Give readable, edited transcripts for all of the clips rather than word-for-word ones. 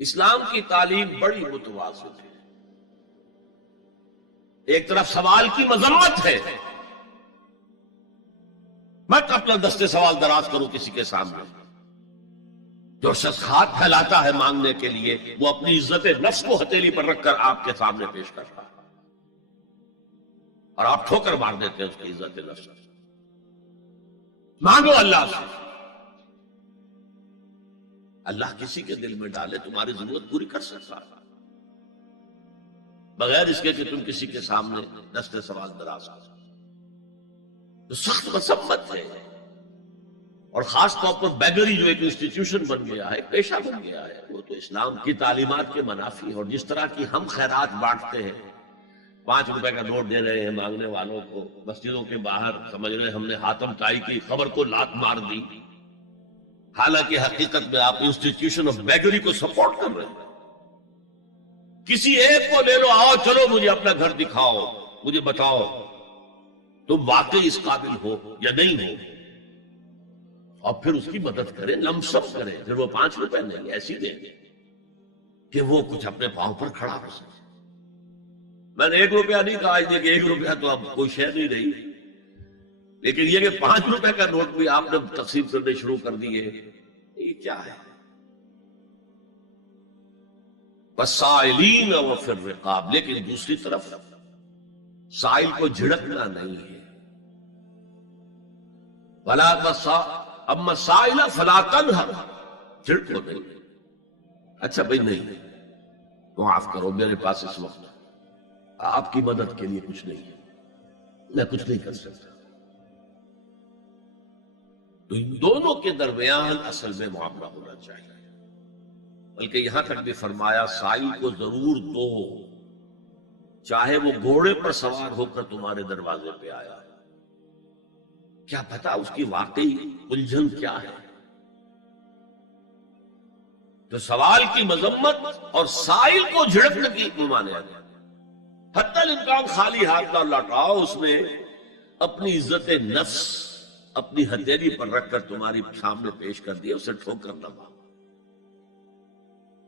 اسلام کی تعلیم بڑی متوازن ہے. ایک طرف سوال کی مذمت ہے، مت اپنا دستے سوال دراز کرو کسی کے سامنے. جو شخص ہاتھ پھیلاتا ہے مانگنے کے لیے وہ اپنی عزت نفس کو ہتھیلی پر رکھ کر آپ کے سامنے پیش کرتا ہے، اور آپ ٹھوکر مار دیتے ہیں اس کی عزت نفس. مانگو اللہ سے، اللہ کسی کے دل میں ڈالے تمہاری ضرورت پوری کر سکتا ہے، بغیر اس کے کہ تم کسی کے سامنے دستے سوال دراز کرو. تو سخت مذمت ہے، اور خاص طور پر بیگری جو ایک انسٹیٹیوشن بن گیا ہے، ایک پیشہ بن گیا ہے، وہ تو اسلام کی تعلیمات کے منافی ہے. اور جس طرح کی ہم خیرات بانٹتے ہیں، 5 روپے کا نوٹ دے رہے ہیں مانگنے والوں کو، مسجدوں کے باہر سمجھ رہے ہم نے حاتم طائی کی خبر کو لات مار دی، حالانکہ حقیقت میں آپ انسٹیٹیوشن آف بیگری کو سپورٹ کر رہے ہیں. کسی ایک کو لے لو، آؤ چلو مجھے اپنا گھر دکھاؤ، مجھے بتاؤ تم واقعی اس قابل ہو یا نہیں ہو، اور پھر اس کی مدد کریں، لمسم کریں. پھر وہ 5 روپے نہیں ایسی دیں گے کہ وہ کچھ اپنے پاؤں پر کھڑا ہو سکے. میں نے 1 روپیہ نہیں کہا آج کہ 1 روپیہ تو اب کوئی شے نہیں رہی، لیکن یہ کہ 5 روپے کا نوٹ بھی آپ نے تقسیم کرنے شروع کر دیے، یہ کیا ہے؟ والسائلین وفی الرقاب. لیکن دوسری طرف سائل کو جھڑکنا نہیں ہے. اما السائل فلا تنہر، جھڑکو نہیں. اچھا بھائی نہیں، معاف کرو میرے پاس اس وقت آپ کی مدد کے لیے کچھ نہیں ہے، میں کچھ نہیں کر سکتا. تو ان دونوں کے درمیان اصل میں معاملہ ہونا چاہیے. بلکہ یہاں تک بھی فرمایا سائل کو ضرور دو، چاہے وہ گھوڑے پر سوار ہو کر تمہارے دروازے پہ آیا. کیا پتا اس کی واقعی الجھن کیا ہے. تو سوال کی مذمت اور سائل کو جھڑکنے کی ممانعت. حتی الامکان خالی ہاتھ نہ لوٹاؤ، اس نے اپنی عزت نفس اپنی ہتھیلی پر رکھ کر تمہاری سامنے پیش کر دیا، اسے ٹھوکر نہ مارو.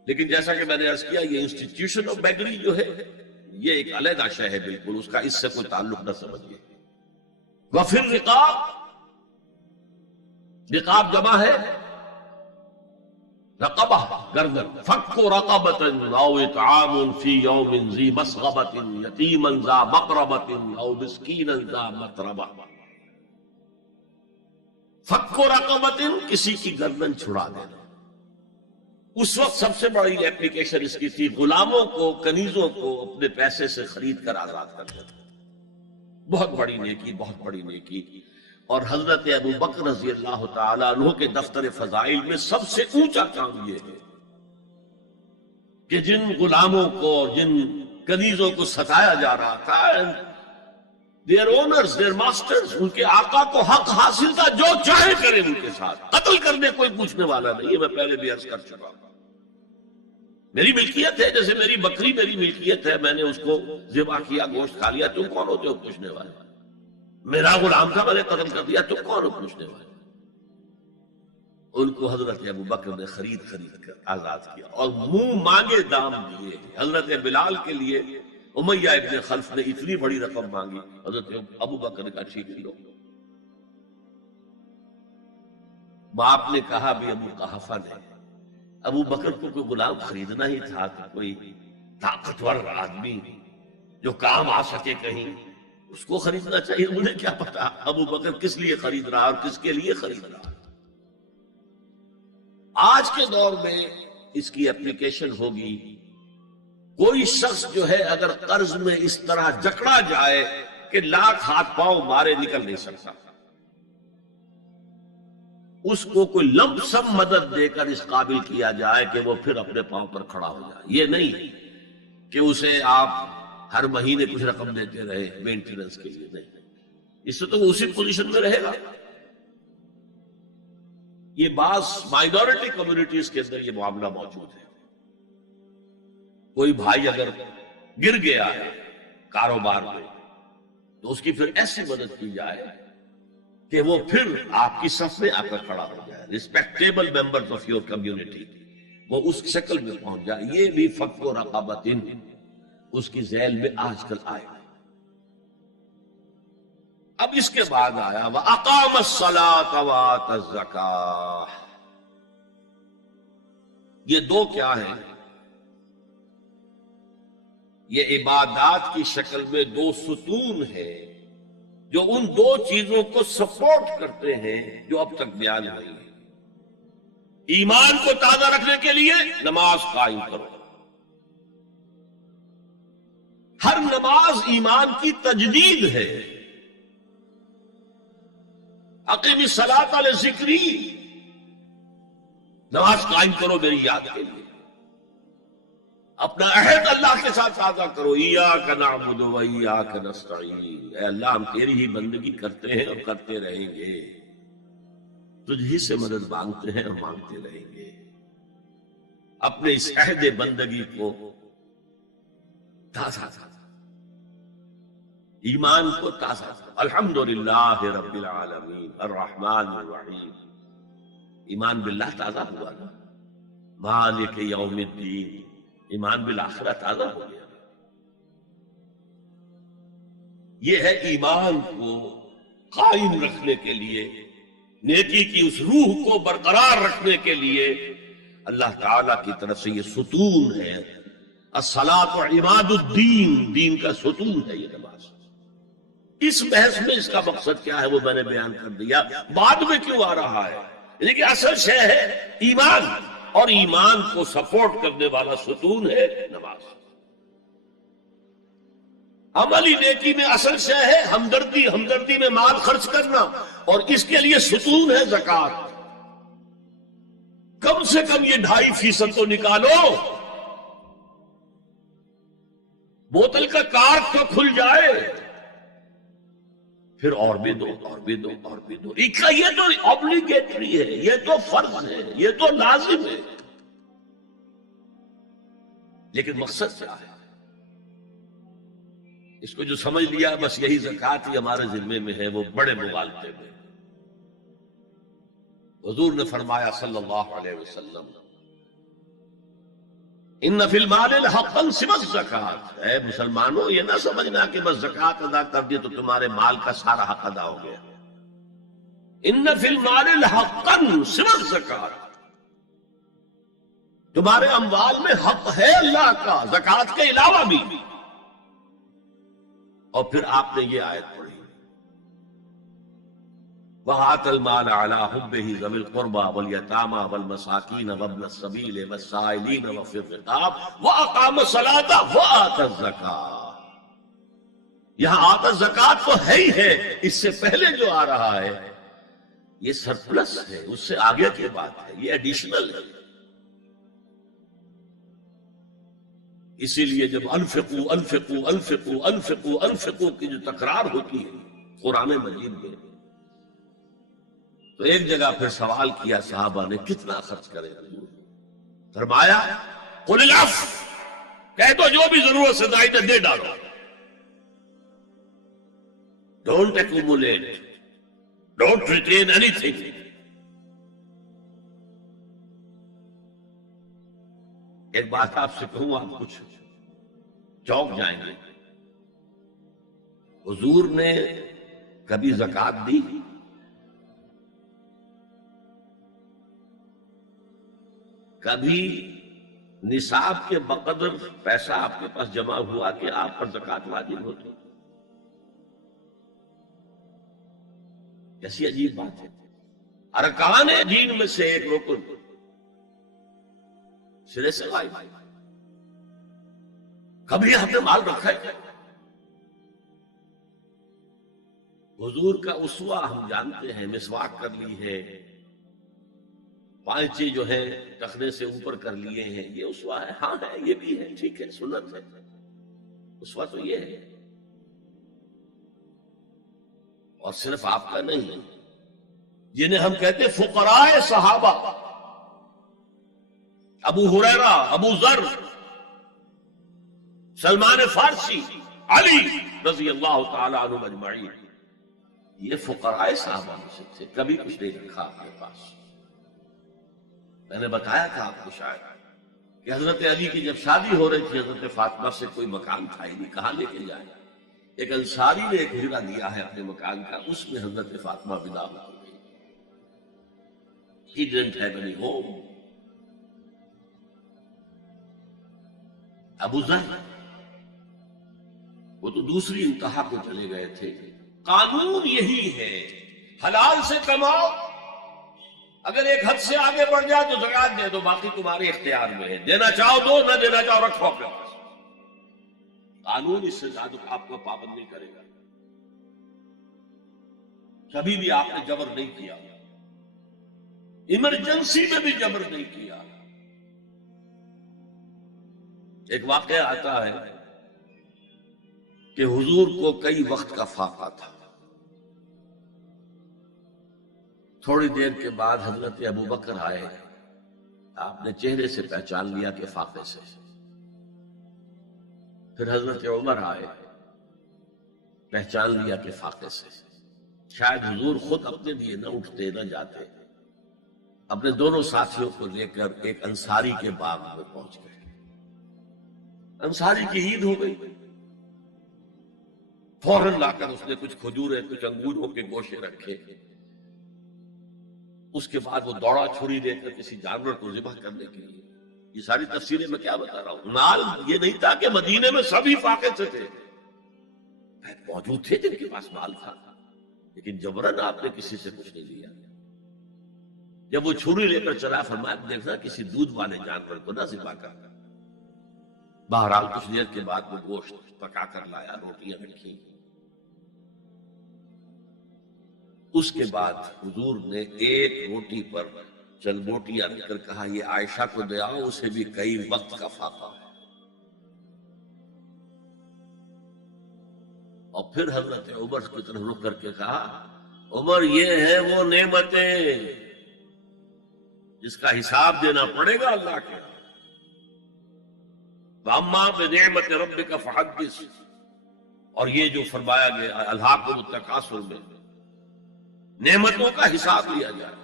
لیکن جیسا کہ میں نے عرض کیا، یہ انسٹیٹیوشن آف بیگری جو ہے یہ ایک علیحدہ شے ہے، بالکل اس کا اس سے کوئی تعلق نہ سمجھیے. وفی الرقاب، رقاب جمع ہے رقبہ، گردن. فک رقبۃ او اطعام فی یوم ذی مسغبۃ یتیما ذا مقربۃ او مسکینا ذا متربہ. فک رقبۃ، کسی کی گردن چھڑا دینا. اس وقت سب سے بڑی اپلیکیشن اس کی تھی، غلاموں کو، کنیزوں کو اپنے پیسے سے خرید کر آزاد کر دینا. بہت بڑی نیکی، بہت بڑی نیکی. اور حضرت ابو بکر رضی اللہ تعالیٰ عنہ کے دفتر فضائل میں سب سے اونچا کام یہ ہے کہ جن غلاموں کو اور جن کنیزوں کو ستایا جا رہا تھا، their owners, their masters، ان کے آقا کو حق حاصل تھا، جو چاہے کریں ان کے ساتھ، قتل کرنے کوئی پوچھنے والا نہیں ہے. میں پہلے بھی عرض کر چکا ہوں، میری ملکیت ہے، جیسے میری بکری میری ملکیت ہے، میں نے اس کو ذبح کیا، گوشت کھا لیا، تم کون ہوتے ہو پوچھنے والے؟ میرا غلام تھا، میں نے قتل کر دیا، تم کون ہو پوچھنے والے؟ ان کو حضرت ابو بکر نے خرید کر آزاد کیا اور منہ مانگے دام دیے. حضرت بلال کے لیے امیہ ابن خلف نے اتنی بڑی رقم مانگی، حضرت ابو بکر نے کہا ٹھیک لو. باپ نے کہا بھی ابو قحافہ نے، ابو بکر کو کوئی غلام خریدنا ہی تھا کہ کوئی طاقتور آدمی جو کام آ سکے کہیں، اس کو خریدنا چاہیے. مجھے کیا پتا ابو بکر کس لیے خرید رہا اور کس کے لیے خرید رہا. آج کے دور میں اس کی اپلیکیشن ہوگی. کوئی شخص جو ہے اگر قرض میں اس طرح جکڑا جائے کہ لاکھ ہاتھ پاؤں مارے نکل نہیں سکتا، اس کو کوئی لمپ سم مدد دے کر اس قابل کیا جائے کہ وہ پھر اپنے پاؤں پر کھڑا ہو جائے. یہ نہیں کہ اسے آپ ہر مہینے کچھ رقم دیتے رہے مینٹیننس کے لیے، نہیں، اس سے تو وہ اسی پوزیشن میں رہے گا. یہ بعض مائنورٹی کمیونٹیز کے اندر یہ معاملہ موجود ہے. کوئی بھائی اگر گر گیا ہے کاروبار میں تو اس کی پھر ایسی مدد کی جائے کہ وہ پھر آپ کی صف میں آ کر کھڑا ہو جائے. Respectable members of your community, وہ اس شکل میں پہنچ جائے. یہ بھی فک و رقبۃ اس کی ذیل میں آج کل آئے. اب اس کے بعد آیا وَأَقَامَ الصَّلَاةَ وَآتَى الزَّكَاةَ. یہ دو کیا ہیں؟ یہ عبادات کی شکل میں دو ستون ہیں جو ان دو چیزوں کو سپورٹ کرتے ہیں جو اب تک بیان ہوئی ہیں. ایمان کو تازہ رکھنے کے لیے نماز قائم کرو. ہر نماز ایمان کی تجدید ہے. اقیم الصلاۃ لذکری، نماز قائم کرو میری یاد کے لیے. اپنا عہد اللہ کے ساتھ تازہ کرو. ایاک نعبد و ایاک نستعین، اے اللہ ہم تیری ہی بندگی کرتے ہیں اور کرتے رہیں گے، تجھ ہی سے مدد مانگتے ہیں اور مانگتے رہیں گے. اپنے اس عہد بندگی کو تازہ ایمان کو تازہ. الحمدللہ رب العالمین الرحمن الرحیم. ایمان باللہ تازہ ہوا نا. مالک یوم الدین، ایمان بالآخرہ تازہ ہو گیا. یہ ہے ایمان کو قائم رکھنے کے لیے، نیکی کی اس روح کو برقرار رکھنے کے لیے اللہ تعالی کی طرف سے یہ ستون ہے. الصلاۃ عماد الدین، دین کا ستون ہے یہ نماز. اس بحث میں اس کا مقصد کیا ہے وہ میں نے بیان کر دیا. بعد میں کیوں آ رہا ہے؟ لیکن اصل شے ہے ایمان، اور ایمان کو سپورٹ کرنے والا ستون ہے نماز. عملی نیکی میں اصل شے ہے ہمدردی، ہمدردی میں مال خرچ کرنا، اور اس کے لیے ستون ہے زکوٰۃ. کم سے کم یہ 2.5% تو نکالو. بوتل کا کارک تو کھل جائے، پھر اور بھی دو، اور بھی دو، اور بھی دو. یہ تو obligatory ہے، یہ تو فرض ہے، یہ تو لازم ہے. لیکن مقصد کیا ہے؟ اس کو جو سمجھ لیا بس یہی زکوٰۃ ہی ہمارے ذمے میں ہے، وہ بڑے مغالطے میں. حضور نے فرمایا صلی اللہ علیہ وسلم ان فی المال حقا سوى الزکوٰۃ. اے مسلمانوں یہ نہ سمجھنا کہ بس زکوٰۃ ادا کر دی تو تمہارے مال کا سارا حق ادا ہو گیا. ان فی المال حقا سوى الزکوٰۃ، تمہارے اموال میں حق ہے اللہ کا زکوٰۃ کے علاوہ بھی. اور پھر آپ نے یہ آیت پڑھی وَآتَى الْمَالَ عَلَىٰ حُبِّهِ ذَوِي الْقُرْبَىٰ وَالْيَتَامَىٰ وَالْمَسَاكِينَ وَابْنَ السَّبِيلِ وَالسَّائِلِينَ وَفِي الرِّقَابِ وَأَقَامَ الصَّلَاةَ وَآتَى الزَّكَاةَ. یہاں آتا زکوٰۃ تو ہے ہی ہے، اس سے پہلے جو آ رہا ہے یہ سرپلس ہے، اس سے آگے کی بات ہے، یہ ایڈیشنل ہے. اسی لیے جب انفقوا انفقوا انفقوا انفقوا انفقوا کی جو تکرار ہوتی ہے قرآن مجید میں، تو ایک جگہ پھر سوال کیا صحابہ نے کتنا خرچ کرے؟ فرمایا قل العفو، کہہ دو جو بھی ضرورت سے زائد دے ڈالو. Don't accumulate, don't retain any thing. ایک بات آپ سے کہوں، آپ کچھ چونک جائیں گے. حضور نے کبھی زکوٰۃ دی؟ کبھی نصاب کے بقدر پیسہ آپ کے پاس جمع ہوا کہ آپ پر زکوٰۃ واجب ہوتی؟ کیسی عجیب بات ہے. ارکان دین میں سے ایک رکن سرے سے غائب. کبھی آپ نے مال رکھا ہے؟ حضور کا اسوہ ہم جانتے ہیں، مسواک کر لی ہے، پانچے جو ہے ٹخنے سے اوپر کر لیے ہیں، یہ اسوہ ہے. ہاں ہے، یہ بھی ہے، ٹھیک ہے، سنت ہے. اسوہ تو یہ ہے. اور صرف آپ کا نہیں، جنہیں ہم کہتے فقراء صحابہ، ابو ہریرہ، ابو ذر، سلمان فارسی، علی رضی اللہ تعالی عنہ اجمعین، یہ فقراء صحابہ میں سے کبھی کچھ نہیں رکھا اپنے پاس. میں نے بتایا تھا آپ کو شاید کہ حضرت علی کی جب شادی ہو رہی تھی حضرت فاطمہ سے کوئی مکان تھا ہی نہیں، کہاں لے کے جائے؟ ایک انصاری نے ایک ہجرہ دیا ہے اپنے مکان کا، اس میں حضرت فاطمہ ودا ہو گئی. He didn't have any home. ابو ذر وہ تو دوسری انتہا کو چلے گئے تھے. قانون یہی ہے، حلال سے کماؤ، اگر ایک حد سے آگے بڑھ جائے تو زکات دے دو، باقی تمہارے اختیار میں ہے، دینا چاہو دو، نہ دینا چاہو رکھو اپنے پاس. قانون اس سے زیادہ آپ کو پابند نہیں کرے گا. کبھی بھی آپ نے جبر نہیں کیا، ایمرجنسی میں بھی جبر نہیں کیا. ایک واقعہ آتا ہے کہ حضور کو کئی وقت کا فاقہ تھا. تھوڑی دیر کے بعد حضرت ابو بکر آئے، آپ نے چہرے سے پہچان لیا کہ فاقے سے. پھر حضرت عمر آئے، پہچان لیا کہ فاقے سے. شاید حضور خود اپنے لیے نہ اٹھتے نہ جاتے، اپنے دونوں ساتھیوں کو لے کر ایک انصاری کے باغ میں پہنچ گئے. انصاری کی عید ہو گئی، فوراً لا کر اس نے کچھ کھجوریں کچھ انگوروں کے گوشے رکھے. اس کے بعد وہ دوڑا چھری لے کر کسی جانور کو ذبح کرنے کے لیے. یہ ساری تفسیریں میں کیا بتا رہا ہوں. مال یہ نہیں تھا کہ مدینے میں سبھی فاقے سے تھے، موجود تھے جن کے پاس مال تھا، لیکن جبرن آپ نے کسی سے کچھ نہیں لیا. جب وہ چھری لے کر چلا، فرمایا دیکھنا کسی دودھ والے جانور کو نہ ذبح کرنا. بہرحال کچھ دیر کے بعد وہ گوشت پکا کر لایا، روٹیاں رکھی. اس کے بعد حضور نے ایک روٹی پر چند روٹیاں رکھ کر کہا یہ عائشہ کو دے آؤ، اسے بھی کئی وقت کا فاقہ ہے. اور پھر حضرت عمر کی طرف رخ کر کے کہا عمر یہ ہے وہ نعمتیں جس کا حساب دینا پڑے گا اللہ کے. وَأَمَّا بِنِعْمَةِ رَبِّكَ فَحَدِّثْ، اور یہ جو فرمایا گیا الْحَاقُمُ التَّكَاثُرُ میں نعمتوں کا حساب لیا جائے.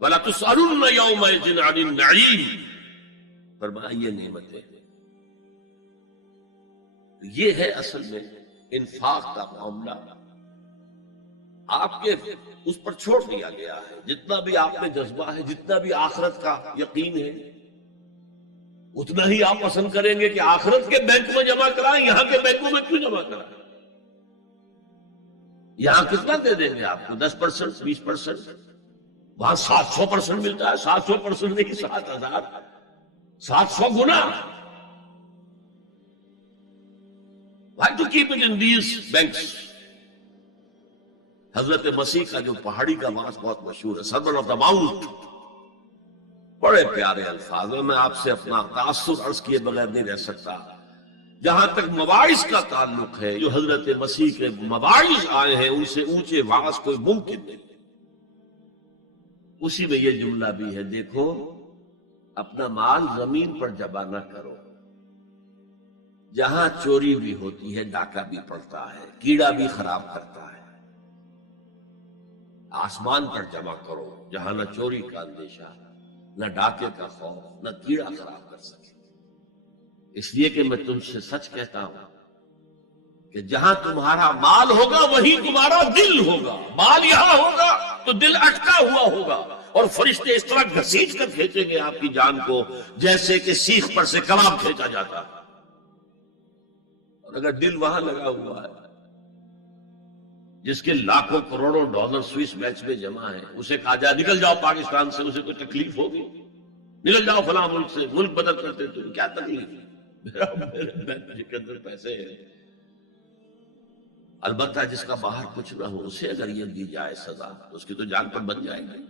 وَلَا تُسْأَلُنَّ يَوْمَئِذٍ عَنِ النَّعِيمِ، فرمایا یہ نعمتیں، یہ ہے اصل میں انفاق کا معاملہ. آپ کے اس پر چھوڑ دیا گیا ہے. جتنا بھی آپ میں جذبہ ہے، جتنا بھی آخرت کا یقین ہے، اتنا ہی آپ پسند کریں گے کہ آخرت کے بینک میں جمع کرائیں، یہاں کے بینکوں میں کیوں جمع کرائیں. یہاں کتنا دے دیں گے آپ کو؟ 10%، 20%. وہاں 700% ملتا ہے. 700% نہیں، 7,000، 700 گنا. Why to keep it in these banks؟ حضرت مسیح کا جو پہاڑی کا واس بہت مشہور ہے، سرمن آف دا ماؤنٹ، بڑے پیارے الفاظ میں آپ سے اپنا تاثر عرض کیے بغیر نہیں رہ سکتا. جہاں تک مواعظ کا تعلق ہے، جو حضرت مسیح کے مواعظ آئے ہیں ان سے اونچے واعظ کوئی ممکن نہیں. اسی میں یہ جملہ بھی ہے، دیکھو اپنا مال زمین پر جمع نہ کرو، جہاں چوری بھی ہوتی ہے ڈاکہ بھی پڑتا ہے، کیڑا بھی خراب کرتا ہے. آسمان پر جمع کرو جہاں نہ چوری کا اندیشہ، نہ ڈاکے کا خوف، نہ کیڑا خراب کر سکے. اس لیے کہ میں تم سے سچ کہتا ہوں کہ جہاں تمہارا مال ہوگا وہیں تمہارا دل ہوگا. مال یہاں ہوگا تو دل اٹکا ہوا ہوگا، اور فرشتے اس طرح گھسیٹ کر کھینچیں گے آپ کی جان کو جیسے کہ سیخ پر سے کباب کھینچا جاتا ہے. اور اگر دل وہاں لگا ہوا ہے جس کے لاکھوں کروڑوں ڈالر سوئس بینک میں جمع ہیں، اسے کہا جائے نکل جاؤ پاکستان سے، اسے کوئی تکلیف ہوگی؟ نکل جاؤ فلاں ملک سے، ملک بدل کرتے تو کیا تکلیف؟ میرے بینک کے اندر پیسے ہیں. البتہ جس کا باہر کچھ نہ ہو اسے اگر یہ دی جائے سزا تو اس کی تو جان پر بن جائے گی.